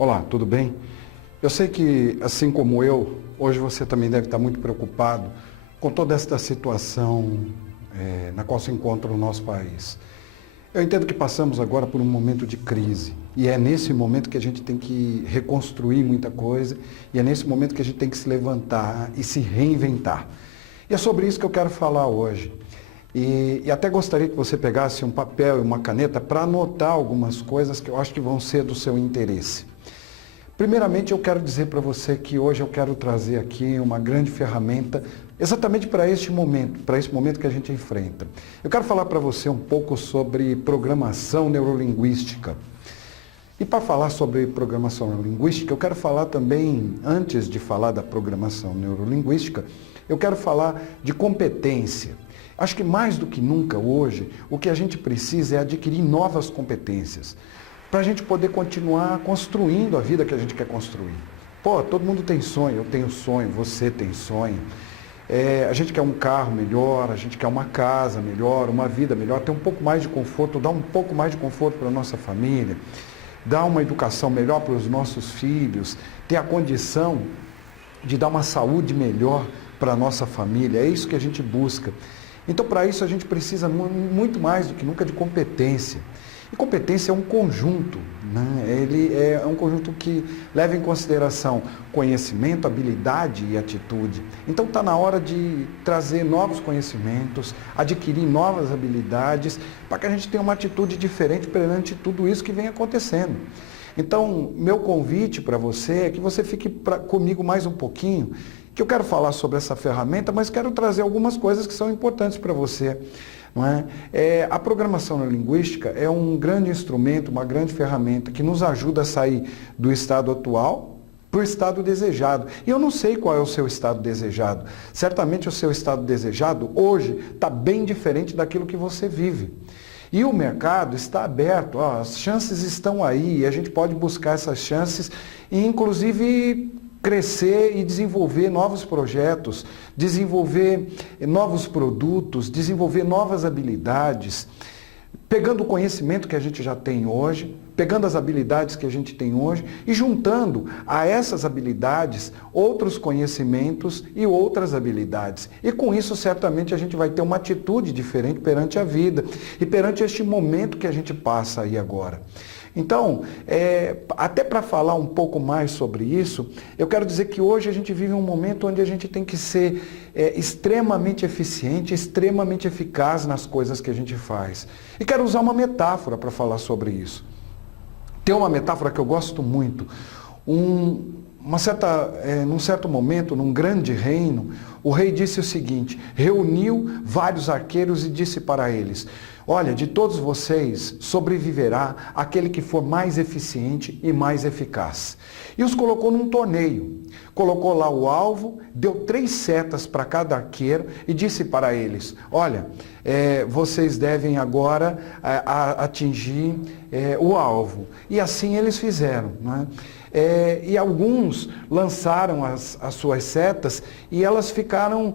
Olá, tudo bem? Eu sei que, assim como eu, hoje você também deve estar muito preocupado com toda esta situação na qual se encontra o nosso país. Eu entendo que passamos agora por um momento de crise e é nesse momento que a gente tem que reconstruir muita coisa e é nesse momento que a gente tem que se levantar e se reinventar. E é sobre isso que eu quero falar hoje. E até gostaria que você pegasse um papel e uma caneta para anotar algumas coisas que eu acho que vão ser do seu interesse. Primeiramente, eu quero dizer para você que hoje eu quero trazer aqui uma grande ferramenta exatamente para este momento, para esse momento que a gente enfrenta. Eu quero falar para você um pouco sobre programação neurolinguística. E para falar sobre programação neurolinguística, eu quero falar também, antes de falar da programação neurolinguística, eu quero falar de competência. Acho que mais do que nunca hoje, o que a gente precisa é adquirir novas competências para a gente poder continuar construindo a vida que a gente quer construir. Pô, todo mundo tem sonho, eu tenho sonho, você tem sonho. A gente quer um carro melhor, a gente quer uma casa melhor, uma vida melhor, ter um pouco mais de conforto, dar um pouco mais de conforto para a nossa família, dar uma educação melhor para os nossos filhos, ter a condição de dar uma saúde melhor para a nossa família. É isso que a gente busca. Então, para isso, a gente precisa muito mais do que nunca de competência. E competência é um conjunto, né? Ele é um conjunto que leva em consideração conhecimento, habilidade e atitude. Então está na hora de trazer novos conhecimentos, adquirir novas habilidades, para que a gente tenha uma atitude diferente perante tudo isso que vem acontecendo. Então, meu convite para você é que você fique comigo mais um pouquinho, que eu quero falar sobre essa ferramenta, mas quero trazer algumas coisas que são importantes para você. Não é? A programação neurolinguística é um grande instrumento, uma grande ferramenta que nos ajuda a sair do estado atual para o estado desejado. E eu não sei qual é o seu estado desejado. Certamente o seu estado desejado hoje está bem diferente daquilo que você vive. E o mercado está aberto, as chances estão aí, e a gente pode buscar essas chances e inclusive crescer e desenvolver novos projetos, desenvolver novos produtos, desenvolver novas habilidades, pegando o conhecimento que a gente já tem hoje, pegando as habilidades que a gente tem hoje e juntando a essas habilidades outros conhecimentos e outras habilidades. E com isso, certamente, a gente vai ter uma atitude diferente perante a vida e perante este momento que a gente passa aí agora. Então, até para falar um pouco mais sobre isso, eu quero dizer que hoje a gente vive um momento onde a gente tem que ser extremamente eficiente, extremamente eficaz nas coisas que a gente faz. E quero usar uma metáfora para falar sobre isso. Tem uma metáfora que eu gosto muito. Num certo momento, num grande reino, o rei disse o seguinte: reuniu vários arqueiros e disse para eles: olha, de todos vocês sobreviverá aquele que for mais eficiente e mais eficaz. E os colocou num torneio. Colocou lá o alvo, deu 3 setas para cada arqueiro e disse para eles: olha, vocês devem agora atingir o alvo. E assim eles fizeram, não é? E alguns lançaram as suas setas e elas ficaram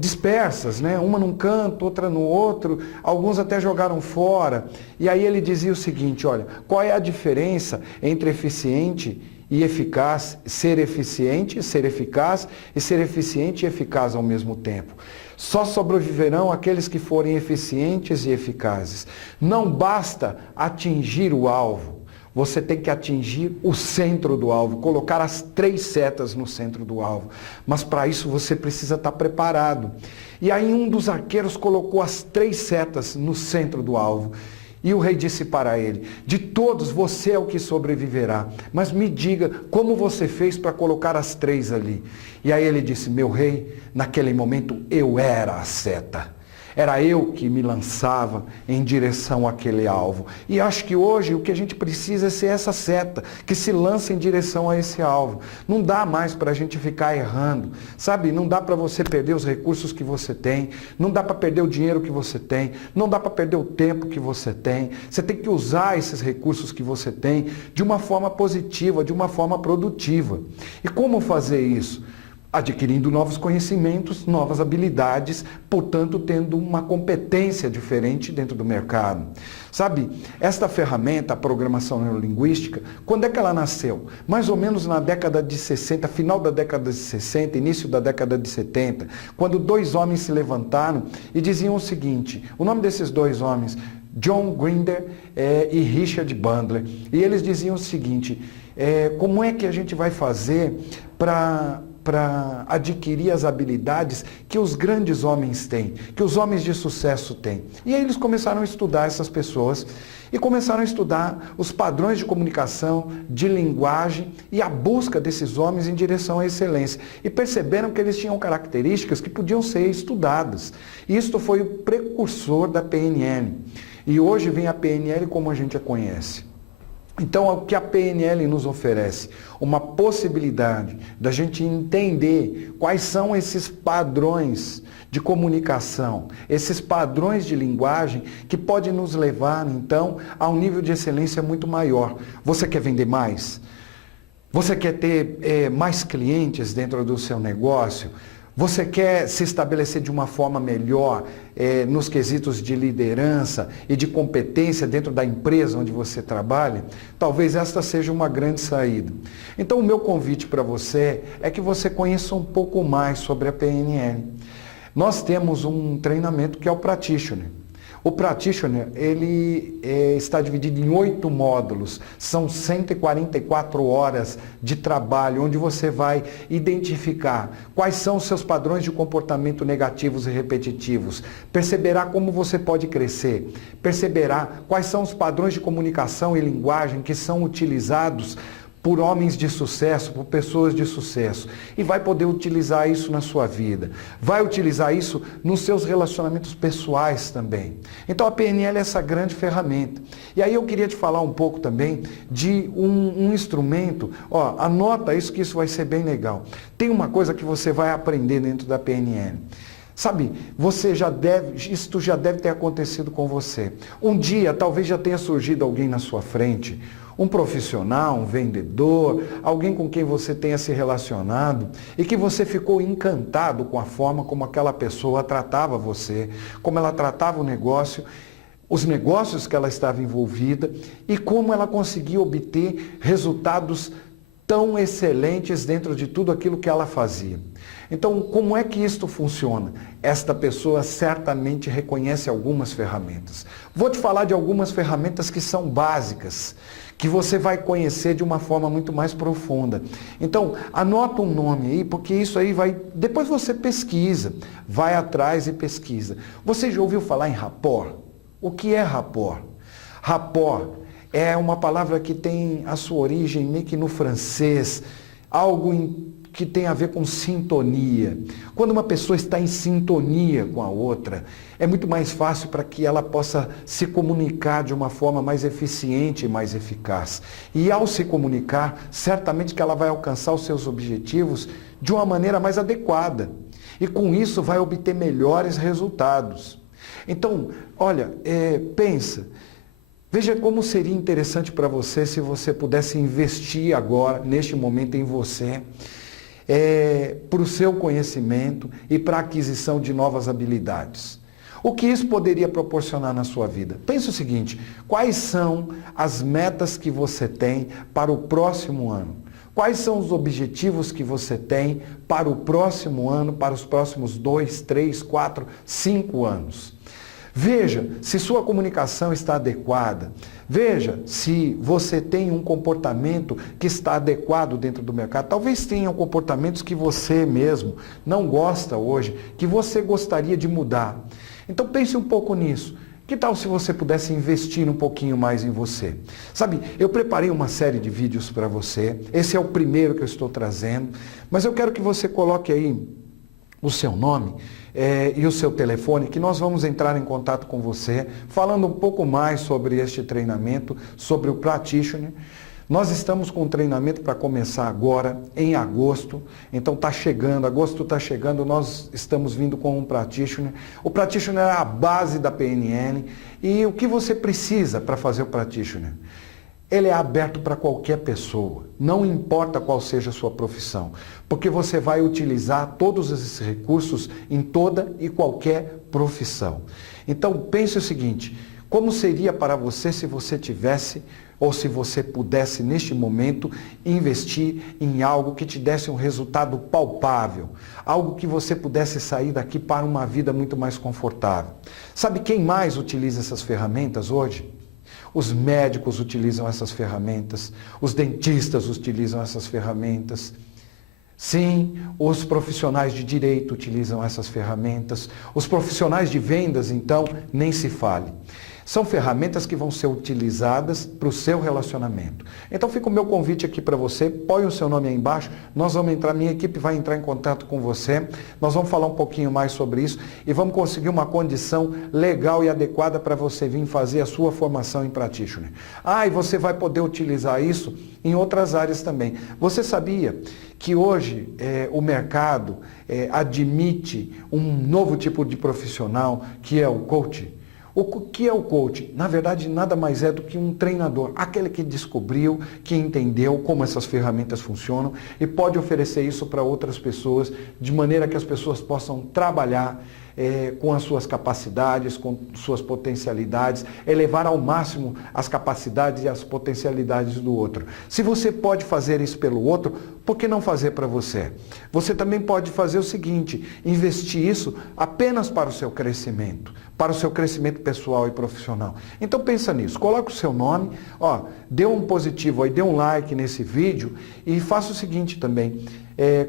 dispersas, né? Uma num canto, outra no outro, alguns até jogaram fora. E aí ele dizia o seguinte: olha, qual é a diferença entre eficiente e eficaz, ser eficiente, ser eficaz e ser eficiente e eficaz ao mesmo tempo? Só sobreviverão aqueles que forem eficientes e eficazes. Não basta atingir o alvo. Você tem que atingir o centro do alvo, colocar as 3 setas no centro do alvo. Mas para isso você precisa estar preparado. E aí um dos arqueiros colocou as 3 setas no centro do alvo. E o rei disse para ele: de todos você é o que sobreviverá, mas me diga como você fez para colocar as 3 ali. E aí ele disse: meu rei, naquele momento eu era a seta. Era eu que me lançava em direção àquele alvo. E acho que hoje o que a gente precisa é ser essa seta que se lança em direção a esse alvo. Não dá mais para a gente ficar errando, sabe? Não dá para você perder os recursos que você tem, não dá para perder o dinheiro que você tem, não dá para perder o tempo que você tem. Você tem que usar esses recursos que você tem de uma forma positiva, de uma forma produtiva. E como fazer isso? adquirindo novos conhecimentos, novas habilidades, portanto, tendo uma competência diferente dentro do mercado. Sabe, esta ferramenta, a programação neurolinguística, quando é que ela nasceu? Mais ou menos na década de 60, final da década de 60, início da década de 70, quando dois homens se levantaram e diziam o seguinte, o nome desses dois homens, John Grinder e Richard Bandler, e eles diziam o seguinte, como é que a gente vai fazer para adquirir as habilidades que os grandes homens têm, que os homens de sucesso têm. E aí eles começaram a estudar essas pessoas e começaram a estudar os padrões de comunicação, de linguagem e a busca desses homens em direção à excelência. E perceberam que eles tinham características que podiam ser estudadas. E isto foi o precursor da PNL. E hoje vem a PNL como a gente a conhece. Então, o que a PNL nos oferece? Uma possibilidade da gente entender quais são esses padrões de comunicação, esses padrões de linguagem que podem nos levar, então, a um nível de excelência muito maior. Você quer vender mais? Você quer ter mais clientes dentro do seu negócio? Você quer se estabelecer de uma forma melhor nos quesitos de liderança e de competência dentro da empresa onde você trabalha? Talvez esta seja uma grande saída. Então, o meu convite para você é que você conheça um pouco mais sobre a PNL. Nós temos um treinamento que é o Practitioner. O Practitioner, ele está dividido em 8 módulos, são 144 horas de trabalho, onde você vai identificar quais são os seus padrões de comportamento negativos e repetitivos, perceberá como você pode crescer, perceberá quais são os padrões de comunicação e linguagem que são utilizados por homens de sucesso, por pessoas de sucesso. E vai poder utilizar isso na sua vida. Vai utilizar isso nos seus relacionamentos pessoais também. Então a PNL é essa grande ferramenta. E aí eu queria te falar um pouco também de um instrumento. Anota isso que isso vai ser bem legal. Tem uma coisa que você vai aprender dentro da PNL. Sabe, isto já deve ter acontecido com você. Um dia talvez já tenha surgido alguém na sua frente, um profissional, um vendedor, alguém com quem você tenha se relacionado e que você ficou encantado com a forma como aquela pessoa tratava você, como ela tratava o negócio, os negócios que ela estava envolvida e como ela conseguia obter resultados tão excelentes dentro de tudo aquilo que ela fazia. Então, como é que isto funciona? Esta pessoa certamente reconhece algumas ferramentas. Vou te falar de algumas ferramentas que são básicas, que você vai conhecer de uma forma muito mais profunda. Então, anota um nome aí, porque isso aí vai... Depois você pesquisa, vai atrás e pesquisa. Você já ouviu falar em rapport? O que é rapport? Rapport é uma palavra que tem a sua origem meio que no francês, algo que tem a ver com sintonia. Quando uma pessoa está em sintonia com a outra, é muito mais fácil para que ela possa se comunicar de uma forma mais eficiente e mais eficaz. E ao se comunicar, certamente que ela vai alcançar os seus objetivos de uma maneira mais adequada. E com isso vai obter melhores resultados. Então, olha, pensa. Veja como seria interessante para você se você pudesse investir agora, neste momento, em você, para o seu conhecimento e para a aquisição de novas habilidades. O que isso poderia proporcionar na sua vida? Pense o seguinte, quais são as metas que você tem para o próximo ano? Quais são os objetivos que você tem para o próximo ano, para os próximos 2, 3, 4, 5 anos? Veja se sua comunicação está adequada. Veja se você tem um comportamento que está adequado dentro do mercado. Talvez tenham comportamentos que você mesmo não gosta hoje, que você gostaria de mudar. Então pense um pouco nisso. Que tal se você pudesse investir um pouquinho mais em você? Sabe, eu preparei uma série de vídeos para você. Esse é o primeiro que eu estou trazendo. Mas eu quero que você coloque aí o seu nome e o seu telefone, que nós vamos entrar em contato com você, falando um pouco mais sobre este treinamento, sobre o Practitioner. Nós estamos com um treinamento para começar agora, em agosto. Então está chegando, agosto está chegando, nós estamos vindo com um Practitioner. O Practitioner é a base da PNL. E o que você precisa para fazer o Practitioner? ele é aberto para qualquer pessoa, não importa qual seja a sua profissão, porque você vai utilizar todos esses recursos em toda e qualquer profissão. Então pense o seguinte, como seria para você se você tivesse ou se você pudesse neste momento investir em algo que te desse um resultado palpável, algo que você pudesse sair daqui para uma vida muito mais confortável. Sabe quem mais utiliza essas ferramentas hoje? Os médicos utilizam essas ferramentas, os dentistas utilizam essas ferramentas. Sim, os profissionais de direito utilizam essas ferramentas. Os profissionais de vendas, então, nem se fale. São ferramentas que vão ser utilizadas para o seu relacionamento. Então fica o meu convite aqui para você, põe o seu nome aí embaixo, minha equipe vai entrar em contato com você, nós vamos falar um pouquinho mais sobre isso e vamos conseguir uma condição legal e adequada para você vir fazer a sua formação em practitioner. E você vai poder utilizar isso em outras áreas também. Você sabia que hoje o mercado admite um novo tipo de profissional que é o coach? O que é o coach? Na verdade, nada mais é do que um treinador, aquele que descobriu, que entendeu como essas ferramentas funcionam e pode oferecer isso para outras pessoas, de maneira que as pessoas possam trabalhar com as suas capacidades, com suas potencialidades, elevar ao máximo as capacidades e as potencialidades do outro. Se você pode fazer isso pelo outro, por que não fazer para você? Você também pode fazer o seguinte, investir isso apenas para o seu crescimento pessoal e profissional. Então pensa nisso, coloca o seu nome, dê um positivo aí, dê um like nesse vídeo e faça o seguinte também,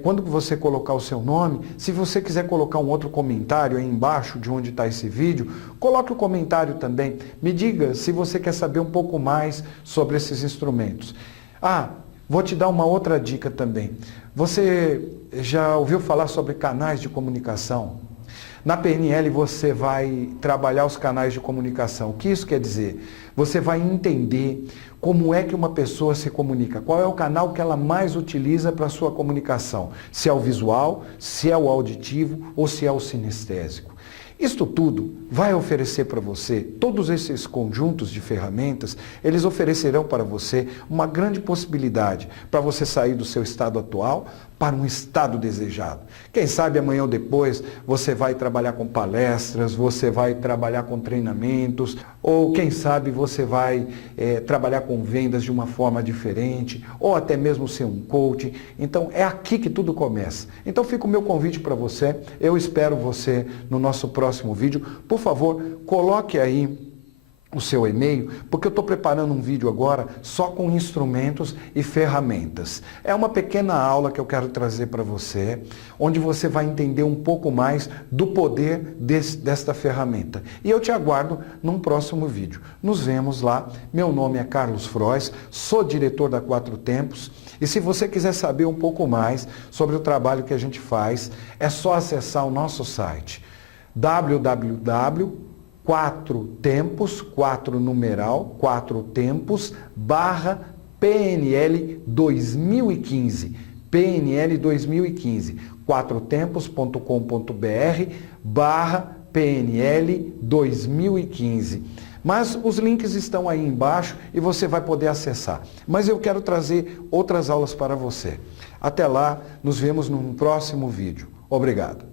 quando você colocar o seu nome, se você quiser colocar um outro comentário aí embaixo de onde está esse vídeo, coloque o comentário também, me diga se você quer saber um pouco mais sobre esses instrumentos. Vou te dar uma outra dica também, você já ouviu falar sobre canais de comunicação? Na PNL você vai trabalhar os canais de comunicação. O que isso quer dizer? Você vai entender como é que uma pessoa se comunica, qual é o canal que ela mais utiliza para a sua comunicação, se é o visual, se é o auditivo ou se é o sinestésico. Isto tudo vai oferecer para você, todos esses conjuntos de ferramentas, eles oferecerão para você uma grande possibilidade para você sair do seu estado atual para um estado desejado. Quem sabe amanhã ou depois você vai trabalhar com palestras, você vai trabalhar com treinamentos, ou quem sabe você vai trabalhar com vendas de uma forma diferente, ou até mesmo ser um coach. Então é aqui que tudo começa. Então fica o meu convite para você, eu espero você no nosso próximo vídeo. Por favor, coloque aí o seu e-mail, porque eu estou preparando um vídeo agora só com instrumentos e ferramentas. É uma pequena aula que eu quero trazer para você, onde você vai entender um pouco mais do poder desta ferramenta. E eu te aguardo num próximo vídeo. Nos vemos lá. Meu nome é Carlos Frois, sou diretor da Quatro Tempos, e se você quiser saber um pouco mais sobre o trabalho que a gente faz, é só acessar o nosso site www.quatrotempos, 4 numeral, 4tempos, /PNL 2015, PNL 2015, quatrotempos.com.br/PNL 2015. Mas os links estão aí embaixo e você vai poder acessar. Mas eu quero trazer outras aulas para você. Até lá, nos vemos num próximo vídeo. Obrigado.